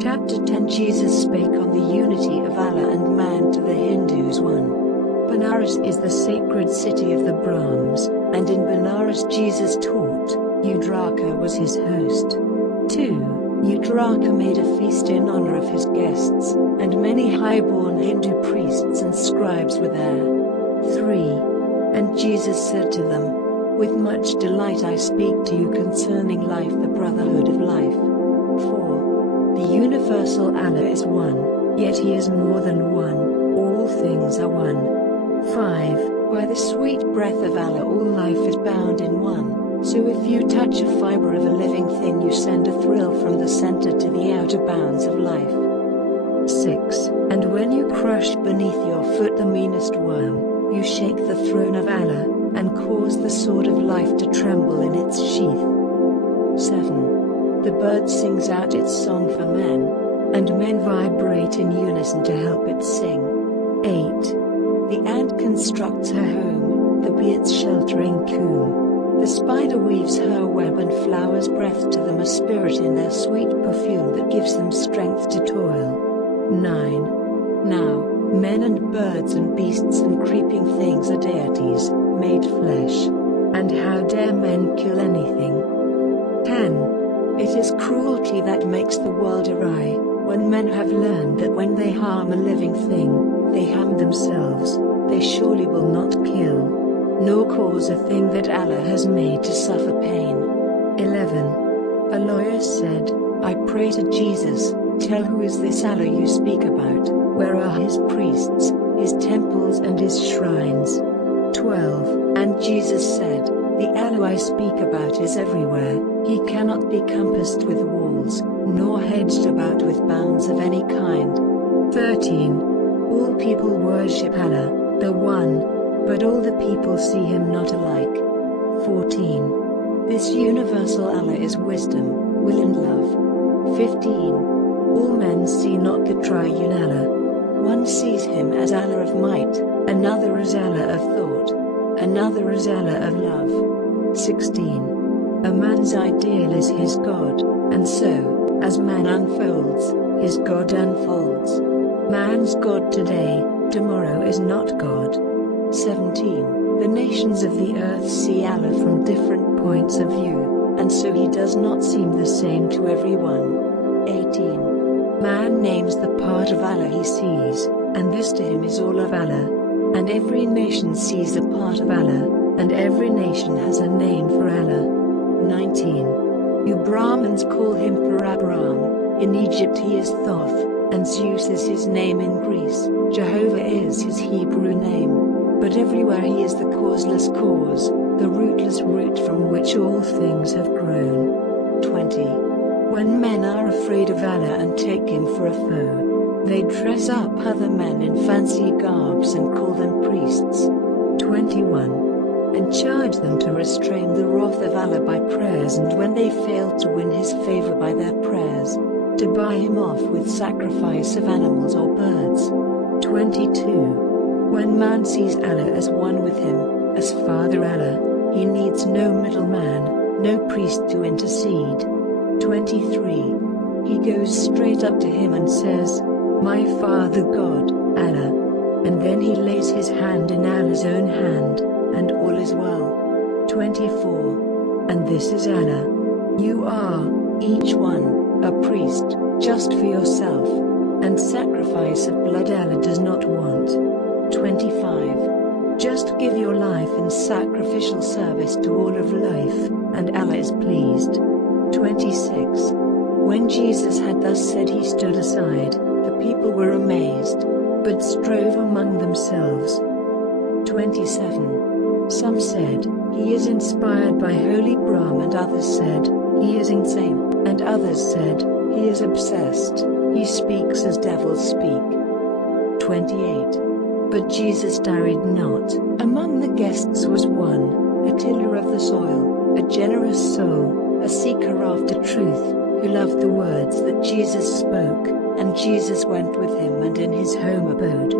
Chapter 10 Jesus spake on the unity of Allah and man to the Hindus. 1. Benares is the sacred city of the Brahms, and in Benares Jesus taught. Udraka was his host. 2. Udraka made a feast in honor of his guests, and many high-born Hindu priests and scribes were there. 3. And Jesus said to them, with much delight I speak to you concerning life, the brotherhood of life. 4. The universal Allah is one, yet he is more than one, all things are one. 5. By the sweet breath of Allah all life is bound in one, so if you touch a fiber of a living thing you send a thrill from the center to the outer bounds of life. 6. And when you crush beneath your foot the meanest worm, you shake the throne of Allah, and cause the sword of life to tremble in its sheath. 7. The bird sings out its song for men, and men vibrate in unison to help it sing. 8. The ant constructs her home, the bee its sheltering comb. The spider weaves her web and flowers breath to them a spirit in their sweet perfume that gives them strength to toil. 9. Now, men and birds and beasts and creeping things are deities, made flesh. And how dare men kill anything? 10. It is cruelty that makes the world awry, when men have learned that when they harm a living thing, they harm themselves. They surely will not kill, nor cause a thing that Allah has made to suffer pain. 11. A lawyer said, I pray to Jesus, tell who is this Allah you speak about, where are his priests, his temples and his shrines? 12. And Jesus said, the Allah I speak about is everywhere, he cannot be compassed with walls, nor hedged about with bounds of any kind. 13. All people worship Allah, the One, but all the people see him not alike. 14. This universal Allah is wisdom, will and love. 15. All men see not the triune Allah. One sees him as Allah of might, another as Allah of thought, another as Allah of love. 16. A man's ideal is his God, and so, as man unfolds, his God unfolds. Man's God today, tomorrow is not God. 17. The nations of the earth see Allah from different points of view, and so he does not seem the same to everyone. 18. Man names the part of Allah he sees, and this to him is all of Allah. And every nation sees a part of Allah, and every nation has a name for Allah. 19. You Brahmins call him Parabrahm, in Egypt he is Thoth, and Zeus is his name in Greece, Jehovah is his Hebrew name, but everywhere he is the causeless cause, the rootless root from which all things have grown. 20. When men are afraid of Allah and take him for a foe, they dress up other men in fancy garbs and call them priests. 21. And charge them to restrain the wrath of Allah by prayers, and when they fail to win his favor by their prayers, to buy him off with sacrifice of animals or birds. 22. When man sees Allah as one with him, as Father Allah, he needs no middleman, no priest to intercede. 23. He goes straight up to him and says, my Father God, Allah. And then he lays his hand in Allah's own hand, and all is well. 24. And this is Allah. You are, each one, a priest, just for yourself, and sacrifice of blood Allah does not want. 25. Just give your life in sacrificial service to all of life, and Allah is pleased. 26. When Jesus had thus said he stood aside, the people were amazed, but strove among themselves. 27. Some said, he is inspired by holy Brahm, and others said, he is insane, and others said, he is obsessed, he speaks as devils speak. 28. But Jesus tarried not. Among the guests was one, a tiller of the soil, a generous soul, a seeker after truth, who loved the words that Jesus spoke, and Jesus went with him and in his home abode.